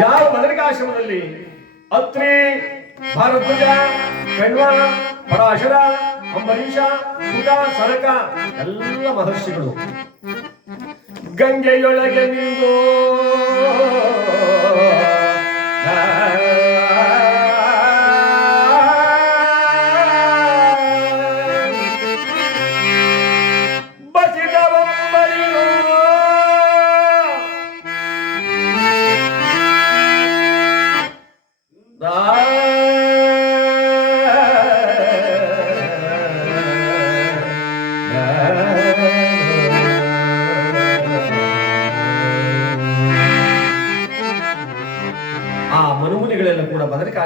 ಯಾವ ಮದರಿಕಾಶ್ರಮದಲ್ಲಿ ಅತ್ರಿ ಭಾರದ್ವಜ ಕಣ್ವ ಪರಾಶರ ಅಂಬರೀಷ ಸುಧ ಸರಕ ಎಲ್ಲ ಮಹರ್ಷಿಗಳು. ಗಂಗೆಯೊಳಗೆ ನಿಂದು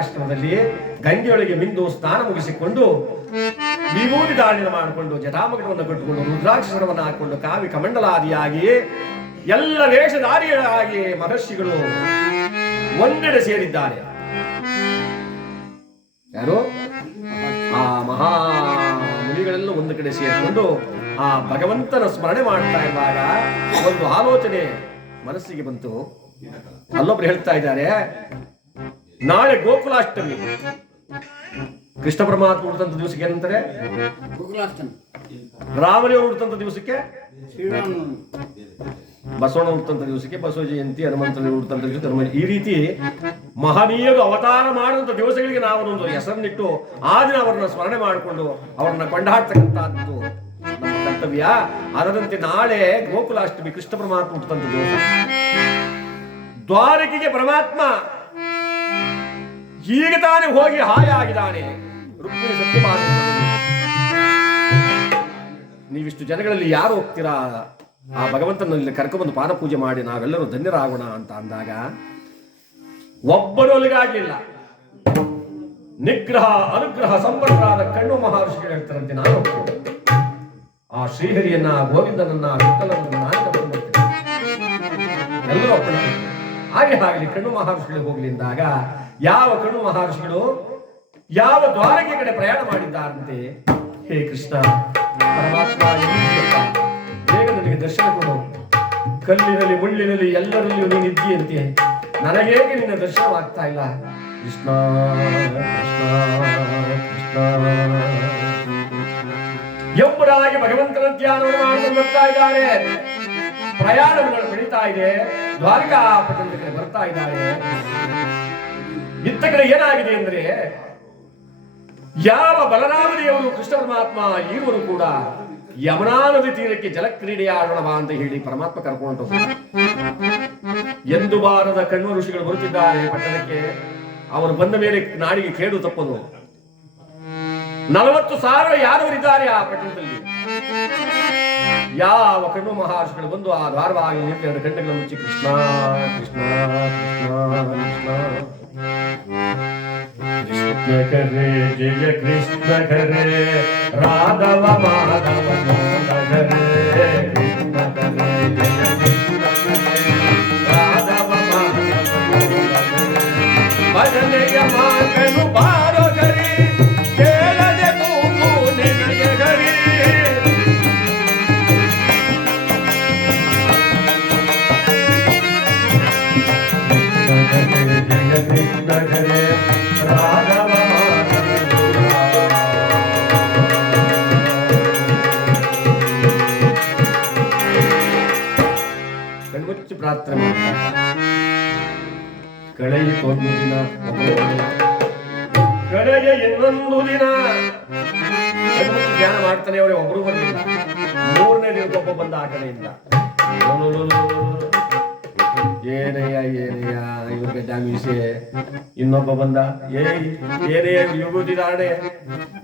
ಬದರಿಕಾಶ್ರಮದಲ್ಲಿ ಗಂಗೆಯೊಳಗೆ ಮಿಂದು ಸ್ನಾನ ಮುಗಿಸಿಕೊಂಡು ವಿಭೂತಿ ದಾಳಿನ ಮಾಡಿಕೊಂಡು ಜಟಾಮಗಟವನ್ನು ಕಟ್ಟಿಕೊಂಡು ರುದ್ರಾಕ್ಷರವನ್ನು ಹಾಕೊಂಡು ಕಾವಿ ಕಮಂಡಲಾದಿಯಾಗಿ ಎಲ್ಲ ವೇಷಧಾರಿಗಳಾಗಿ ಮಹರ್ಷಿಗಳು ಒಂದೆಡೆ ಸೇರಿದ್ದಾರೆ. ಯಾರು? ಆ ಮಹಾ ಮುನಿಗಳೆಲ್ಲ ಒಂದು ಕಡೆ ಸೇರಿಕೊಂಡು ಆ ಭಗವಂತನ ಸ್ಮರಣೆ ಮಾಡ್ತಾ ಇರುವಾಗ ಒಂದು ಆಲೋಚನೆ ಮನಸ್ಸಿಗೆ ಬಂತು. ಅಲ್ಲೊಬ್ರು ಹೇಳ್ತಾ ಇದ್ದಾರೆ ನಾಳೆ ಗೋಕುಲಾಷ್ಟಮಿ. ಕೃಷ್ಣ ಪರಮಾತ್ಮ ಹುಡ್ತಂತ ದಿವಸಕ್ಕೆ ಏನಂತಾರೆ? ಗೋಕುಲಾಷ್ಟಮಿ. ರಾಮದೇವರು ಹುಡುತಂತ ದಿವಸಕ್ಕೆ? ಬಸವಣ್ಣ ಹುಡುತಂತ ದಿವಸಕ್ಕೆ ಬಸವ ಜಯಂತಿ ಹನುಮಂತ ಹುಡುತಂತ ದಿವಸ ಈ ರೀತಿ ಮಹನೀಯರು ಅವತಾರ ಮಾಡುವಂತ ದಿವಸಗಳಿಗೆ ನಾವು ಒಂದು ಹೆಸರನ್ನಿಟ್ಟು ಆ ದಿನ ಅವರನ್ನ ಸ್ಮರಣೆ ಮಾಡಿಕೊಂಡು ಅವರನ್ನ ಕೊಂಡಾಡ್ತಕ್ಕಂಥದ್ದು ನಮ್ಮ ಕರ್ತವ್ಯ. ಅದರಂತೆ ನಾಳೆ ಗೋಕುಲಾಷ್ಟಮಿ ಕೃಷ್ಣ ಪರಮಾತ್ಮ ಹುಡುತಂತ ದಿವಸ. ದ್ವಾರಕಿಗೆ ಪರಮಾತ್ಮ ಈಗ ತಾನೇ ಹೋಗಿ ಹಾಯಾಗಿದ್ದಾನೆ. ರುಕ್ಮಿಣಿ ಸತ್ಯಮಾನ ನೀವಿಷ್ಟು ಜನಗಳಲ್ಲಿ ಯಾರು ಹೋಗ್ತೀರಾ? ಆ ಭಗವಂತನಲ್ಲಿ ಕರ್ಕೊಂಡ್ಬಂದು ಪಾದ ಪೂಜೆ ಮಾಡಿ ನಾವೆಲ್ಲರೂ ಧನ್ಯರಾಗೋಣ ಅಂತ ಅಂದಾಗ ಒಬ್ಬರು ನಿಗ್ರಹ, ಅನುಗ್ರಹ ಸಂಪನ್ನರಾದ ಕಣ್ಣು ಮಹರ್ಷಿಗಳು ಹೇಳ್ತಾರಂತೆ, ನಾನು ಆ ಶ್ರೀಹರಿಯನ್ನ, ಗೋವಿಂದನನ್ನ ಸುತ್ತಲನ್ನು ನಾನು ಎಲ್ಲರೂ. ಹಾಗೆ ಆಗಲಿ ಕಣ್ಣು ಮಹರ್ಷಿಗಳಿಗೆ ಹೋಗ್ಲಿ ಅಂದಾಗ ಯಾವ ಕಣು ಮಹರ್ಷಿಗಳು ಯಾವ ದ್ವಾರಕೆ ಕಡೆ ಪ್ರಯಾಣ ಮಾಡಿದ್ದಾರಂತೆ? ಹೇ ಕೃಷ್ಣ, ಪರಮಾತ್ಮ? ಬೇಗ ನನಗೆ ದರ್ಶನ ಕೊಡು. ಕಲ್ಲಿನಲ್ಲಿ, ಮುಳ್ಳಿನಲ್ಲಿ ಎಲ್ಲರಲ್ಲಿಯೂ ನೀನು ಇದ್ದೀಯಂತೆ. ನನಗೇಗೆ ನಿನ್ನ ದರ್ಶನವಾಗ್ತಾ ಇಲ್ಲ? ಕೃಷ್ಣ ಕೃಷ್ಣ ಕೃಷ್ಣ. ಎಂಬುದಾಗಿ ಭಗವಂತನ ಧ್ಯಾನವನ್ನು ಮಾಡಿಕೊಂಡು ಬರ್ತಾ ಇದ್ದಾರೆ. ಪ್ರಯಾಣಗಳು ಬೆಳೀತಾ ಇದೆ. ದ್ವಾರಕಾ ಪಟ್ಟಣದ ಕಡೆ ಬರ್ತಾ ಇದ್ದಾರೆ. ಇತ್ತ ಏನಾಗಿದೆ ಅಂದ್ರೆ ಯಾವ ಬಲರಾಮ ದೇವರು ಕೃಷ್ಣ ಪರಮಾತ್ಮ ಇವರು ಕೂಡ ಯಮುನಾ ನದಿ ತೀರಕ್ಕೆ ಜಲಕ್ರೀಡೆ ಆಡೋಣ ಅಂತ ಹೇಳಿ ಪರಮಾತ್ಮ ಕರ್ಕೊಂಡು. ಎಂದು ಬಾರದ ಕಣ್ವ ಋಷಿಗಳು ಬರುತ್ತಿದ್ದಾರೆ ಪಟ್ಟಣಕ್ಕೆ. ಅವರು ಬಂದ ಮೇಲೆ ನಾಡಿಗೆ ಕೇಡು ತಪ್ಪದು. ನಲವತ್ತು ಸಾವಿರ ಯಾರವರಿದ್ದಾರೆ ಆ ಪಟ್ಟಣದಲ್ಲಿ. ಯಾವ ಕಣ್ಣು ಮಹರ್ಷಿಗಳು ಬಂದು ಆ ಧಾರವಾಗಿ ಎರಡು ಗಂಟೆಗಳ ಮುಚ್ಚಿ ಕೃಷ್ಣ ಕೃಷ್ಣ ಕೃಷ್ಣ ಕೃಷ್ಣ. जय करे जय कृष्ण करे राधव माधव ಒಂದು ದಿನ ಕಡೆಗೆ ಇನ್ನೊಂದು ದಿನ ಧ್ಯಾನ ಮಾಡ್ತಾನೆ ಅವರೇ, ಒಬ್ರು ಬರಲಿಲ್ಲ ಮೂರನೇ ದಿನಕ್ಕೆ ಒಬ್ಬ ಬಂದ ಆ ಕಡೆಯಿಂದ. ಏನಯ್ಯ ಏನಯ್ಯ ಇವ್ರಿಗೆ ಡ್ಯಾಮಿಸೆ ಇನ್ನೊಬ್ಬ ಬಂದ ಏ ಏನೇ ಯುಗುದಿದಾಡೆ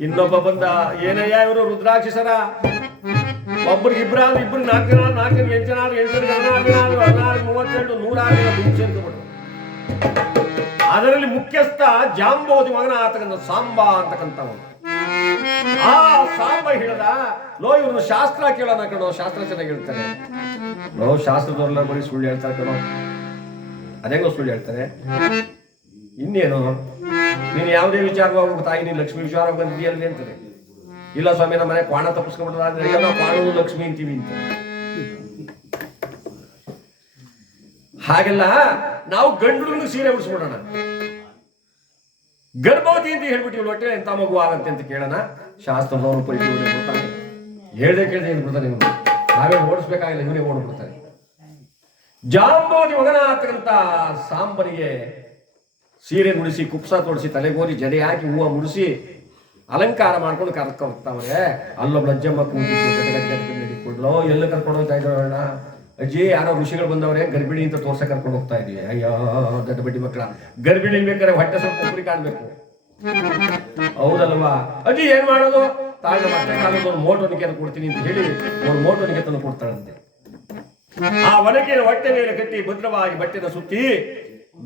ಇನ್ನೊಬ್ಬ ಬಂದ ಏನಯ್ಯ ಇವರು ರುದ್ರಾಕ್ಷಸರ. ಒಬ್ರಿಗೆ ಇಬ್ರ ಇಬ್ರು ನಾಲ್ಕು ಜನ ನಾಲ್ಕು ಎಂಟು ಜನ ಎಂಟು ಹದಿನಾರು ಹದಿನಾರು, ಮೂವತ್ತೆರಡು, ನೂರಾರು ಅದರಲ್ಲಿ ಮುಖ್ಯಸ್ಥ ಜಾಂಬೋದಿ ಮಗನ ಆತಕ್ಕಂಥ ಸಾಂಬ ಅಂತಕ್ಕಂಥವನು ಆ ಸಾಂಬ ಹೇಳದ, ಲೋ, ಇವ್ರನ್ನ ಶಾಸ್ತ್ರ ಕೇಳೋಣ ಕಣೋ, ಶಾಸ್ತ್ರ ಚೆನ್ನಾಗಿ ಹೇಳ್ತಾರೆ. ಲೋ, ಶಾಸ್ತ್ರದವ್ರೆಲ್ಲ ಬರೀ ಸುಳ್ಳು ಹೇಳ್ತಾರೆ ಕಣೋ. ಅದೇಗೋ ಸುಳ್ಳು ಹೇಳ್ತಾರೆ. ಇನ್ನೇನು? ನೀನು ಯಾವುದೇ ವಿಚಾರವಾಗಿ ತಾಯಿ, ನೀನು ಲಕ್ಷ್ಮಿ ವಿಚಾರ ಬಂದಿದೆಯಲ್ಲಿ ಅಂತಾರೆ. ಇಲ್ಲ ಸ್ವಾಮಿ, ನಮ್ಮ ಮನೆ ಕ್ವಾಣ ತಪ್ಪಿಸ್ಕೊಂಡ್ರೆ ಕ್ವಾಣವು ಲಕ್ಷ್ಮಿ ಅಂತೀವಿ ಅಂತ ಹಾಗೆಲ್ಲ, ನಾವು ಗಂಡು ಸೀರೆ ಉಡಿಸ್ಬಿಡೋಣ. ಗರ್ಭವತಿ ಅಂತ ಹೇಳ್ಬಿಟ್ಟು ಇವ್ಳು ಹೊಟ್ಟೆ ಎಂತ ಮಗು ಆಗಂತೆ ಅಂತ ಕೇಳೋಣ. ಶಾಸ್ತ್ರದವನು ಪರಿಚಯ ಬರ್ತಾನೆ. ಹೇಳ್ದೆ ಕೇಳ್ದೆ ಏನು ಇವನು ನಾವೇ ಓಡಿಸ್ಬೇಕಾಗಿಲ್ಲ, ಇವನೇ ಓಡ್ಬಿಡ್ತಾನೆ. ಜಾಂಬೋದಿ ಮಗನ ಸಾಂಬರಿಗೆ ಸೀರೆ ಮುಡಿಸಿ ಕುಪ್ಸ ತೊಡಿಸಿ ತಲೆಗೋರಿ ಜಡೆ ಹಾಕಿ ಹೂವ ಮುಡಿಸಿ ಅಲಂಕಾರ ಮಾಡ್ಕೊಂಡು ಕರ್ಕೊಂಡ್ತಾವ್ರೆ ಅಲ್ಲೊಬ್ಳು ಅಜ್ಜಮ್ಮ ಕೂತಿದ್ದು ಎಲ್ಲ ಕರ್ಕೊಂಡು ಹೋಗ್ತಾ ಇದ್ದಾರಣ್ಣ ಅಜ್ಜಿ, ಯಾರೋ ಋಷಿಗಳು ಬಂದವ್ರೆ, ಗರ್ಭಿಣಿ ಅಂತ ತೋರ್ಸ ಕರ್ಕೊಂಡು ಹೋಗ್ತಾ ಇದೀವಿ. ಅಯ್ಯೋ, ದೊಡ್ಡ ಬಡ್ಡಿ ಮಕ್ಕಳ. ಗರ್ಭಿಣಿ ಬೇಕಾದ್ರೆ ಹೊಟ್ಟೆ ಸ್ವಲ್ಪ ಉಪ್ರಿ ಕಾಣ್ಬೇಕು. ಹೌದಲ್ವಾ? ಅಜ್ಜಿ, ಏನ್ ಮಾಡೋದು? ತಾಳ ಮತ್ತೆ ಒಂದು ಮೋಟೋ ಕೊಡ್ತೀನಿ ಅಂತ ಹೇಳಿ ಒಂದು ಮೋಟೋ ನಿಕೆ ತಂದು ಕೊಡ್ತಾಳಂತೆ ಆ ಒನಕೆಯ ಹೊಟ್ಟೆ ಮೇಲೆ ಕಟ್ಟಿ ಭದ್ರವಾಗಿ ಬಟ್ಟೆನ ಸುತ್ತಿ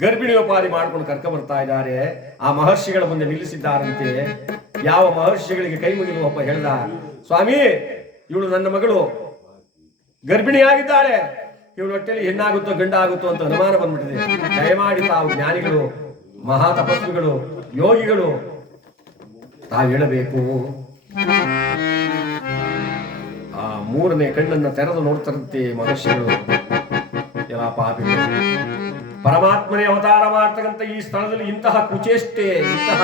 ಗರ್ಭಿಣಿಯೋಪಾದಿ ಮಾಡ್ಕೊಂಡು ಕರ್ಕ ಬರ್ತಾ ಇದ್ದಾರೆ. ಆ ಮಹರ್ಷಿಗಳ ಮುಂದೆ ನಿಲ್ಲಿಸಿದ್ದಾರಂತೆ. ಯಾವ ಮಹರ್ಷಿಗಳಿಗೆ ಕೈ ಮುಗಿದು ಒಬ್ಬ ಹೇಳ್ದ, ಸ್ವಾಮಿ, ಇವಳು ನನ್ನ ಮಗಳು. ಗರ್ಭಿಣಿಯಾಗಿದ್ದಾಳೆ. ಇವಳು ಹೊಟ್ಟೆಯಲ್ಲಿ ಹೆಣ್ಣಾಗುತ್ತೋ ಗಂಡ ಆಗುತ್ತೋ ಅಂತ ಅನುಮಾನ ಬಂದ್ಬಿಟ್ಟಿದೆ. ದಯಮಾಡಿ ತಾವು ಜ್ಞಾನಿಗಳು, ಮಹಾ ತಪಸ್ವಿಗಳು, ಯೋಗಿಗಳು, ತಾವು ಹೇಳಬೇಕು. ಆ ಮೂರನೇ ಕಣ್ಣನ್ನ ತೆರೆದು ನೋಡ್ತಾರಂತೆ ಮನುಷ್ಯರು. ಎಲ್ಲ ಪಾಪಿಗಳು. ಪರಮಾತ್ಮನೇ ಅವತಾರ ಮಾಡ್ತಕ್ಕಂಥ ಈ ಸ್ಥಳದಲ್ಲಿ ಇಂತಹ ಕುಚೇಷ್ಟೆ, ಇಂತಹ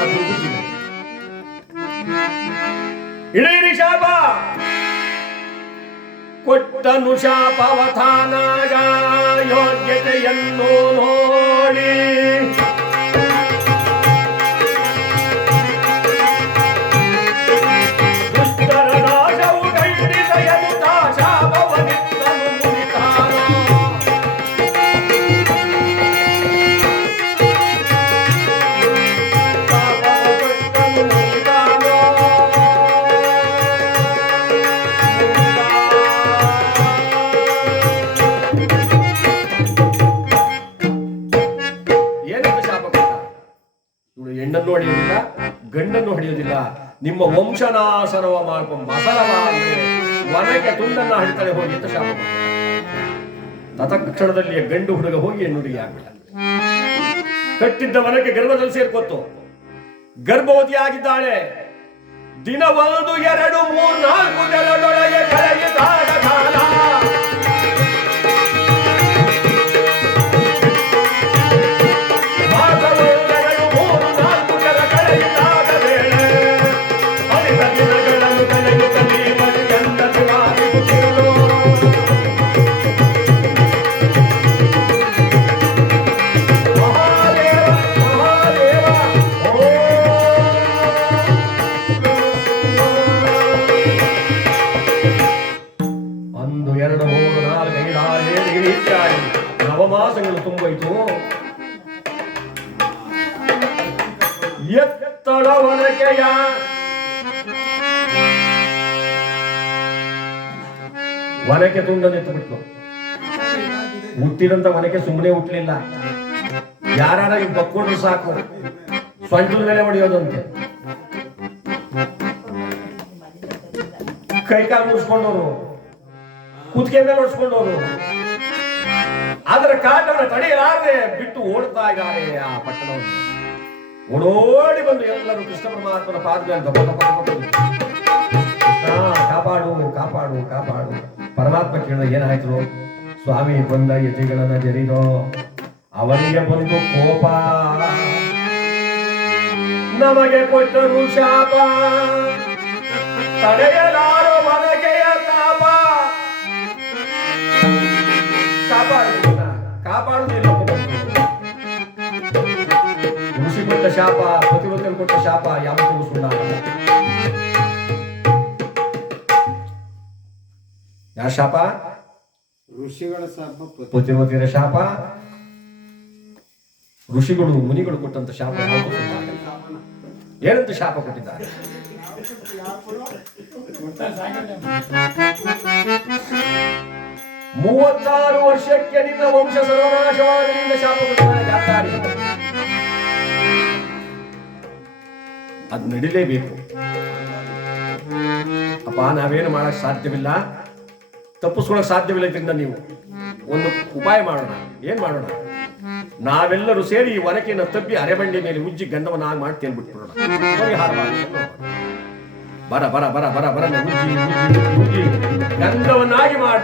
ಇಡೀ ಶಾಪ ಕೊಟ್ಟನು ಶಾಪವಧಾನಾಗ ಯೋಗ್ಯತೆಯನ್ನು ನೋಡಿ. ಗಂಡನ್ನು ಹೊಡೆಯುವುದಿಲ್ಲ. ನಿಮ್ಮ ವಂಶನಾಶನವ ಮಾರ್ಪ ವನಕ್ಕೆ ತುಂಡನ್ನ ಹಡಿತಾಳೆ ಹೋಗಿ ಅಂತ ಶಾಪ ತತಕ್ಷಣದಲ್ಲಿಯೇ ತತ್ಕ್ಷಣದಲ್ಲಿ ಗಂಡು ಹುಡುಗ ಹೋಗಿ ಹೆಣ್ಣು ಹುಡುಗಿ ಆಗ್ಬಿಟ್ಟ. ಕಟ್ಟಿದ್ದ ಮನಕ್ಕೆ ಗರ್ಭದಲ್ಲಿ ಸೇರ್ಕೊತ್ತು. ಗರ್ಭವತಿ ಆಗಿದ್ದಾಳೆ ದಿನ ಒಂದು ಎರಡು ಮೂರು ನಾಲ್ಕು ನೆಲದೊಳಗೆ ಕಳೆಯಿದಾಗ ಎತ್ತಡ ಒನಕೆಯ ಒನಕೆ ತುಂಡನೆತ್ತು ಬಿಟ್ಲು ಹುಟ್ಟಿದಂತ ಒನಕೆ ಸುಮ್ಮನೆ ಹುಟ್ಟಲಿಲ್ಲ ಯಾರ ಈಗ ಬಕ್ಕೊಂಡ್ರು ಸಾಕು. ಸೊಂಟದ ಮೇಲೆ ಹೊಡೆಯೋದಂತೆ ಕೈ ಕಾಲು ಮುಡ್ಸ್ಕೊಂಡವ್ರು ಕುತ್ತಿಗೆ ಮೇಲೆ ಹೊಡ್ಸ್ಕೊಂಡವ್ರು ಅದರ ಕಾಟವನ್ನು ತಡೆಯಲಾರದೆ ಬಿಟ್ಟು ಓಡ್ತಾ ಇದ್ದಾರೆ ಆ ಪಟ್ಟಣವನ್ನು. ಓಡೋಡಿ ಬಂದು ಎಲ್ಲರೂ ಕೃಷ್ಣ ಪರಮಾತ್ಮನ ಪಾದಗಳನ್ನು ಕಾಪಾಡು ಕಾಪಾಡು ಕಾಪಾಡು. ಪರಮಾತ್ಮ ಕೇಳಿದ ಏನಾಯ್ತು? ಸ್ವಾಮಿ ಬಂದ ಯತಿಗಳನ್ನ ಜರಿದೋ ಅವನಿಗೆ ಬಂದು ಕೋಪ. ನಮಗೆ ಕೊಟ್ಟರು ಶಾಪ. ಕೊಟ್ಟ ಶಾಪ ಪತಿವತರು ಕೊಟ್ಟ ಶಾಪ ಯಾವತ್ತೂ ಸುಳ್ಳಾಗಲ್ಲ ಯಾವ ಶಾಪ? ಋಷಿಗಳ ಶಾಪ ಪತಿ- ಪತಿವತಿಯರ ಶಾಪ. ಋಷಿಗಳು ಮುನಿಗಳು ಕೊಟ್ಟಂತ ಶಾಪ ಏನಂತ ಶಾಪ ಕೊಟ್ಟಿದ್ದಾರೆ? ಮೂವತ್ತಾರು ವರ್ಷಕ್ಕೆ ನಿನ್ನ ವಂಶ ಸರ್ವನಾಶವಾಗಲಿಂದ ಶಾಪ ಕೊಟ್ಟಿದ್ದಾರೆ ಅದು ನಡಿಲೇಬೇಕು. ಅಪ್ಪ, ನಾವೇನು ಮಾಡೋಕ್ಕೆ ಸಾಧ್ಯವಿಲ್ಲ? ತಪ್ಪಿಸ್ಕೊಳಕ್ ಸಾಧ್ಯವಿಲ್ಲ ಇದರಿಂದ ನೀವು. ಒಂದು ಉಪಾಯ ಮಾಡೋಣ. ಏನು ಮಾಡೋಣ? ನಾವೆಲ್ಲರೂ ಸೇರಿ ಈ ಒರಕೆಯನ್ನು ತಪ್ಪಿ ಅರೆಬಂಡಿ ಮೇಲೆ ಉಜ್ಜಿ ಗಂಧವನ್ನಾಗಿ ಮಾಡಿ ತೇಲ್ಬಿಟ್ಬಿಡೋಣ. ಬರ ಬರ ಬರ ಬರ ಬರ ಉಜ್ಜಿ ಉಜ್ಜಿ, ಗಂಧವನ್ನಾಗಿ ಮಾಡಿ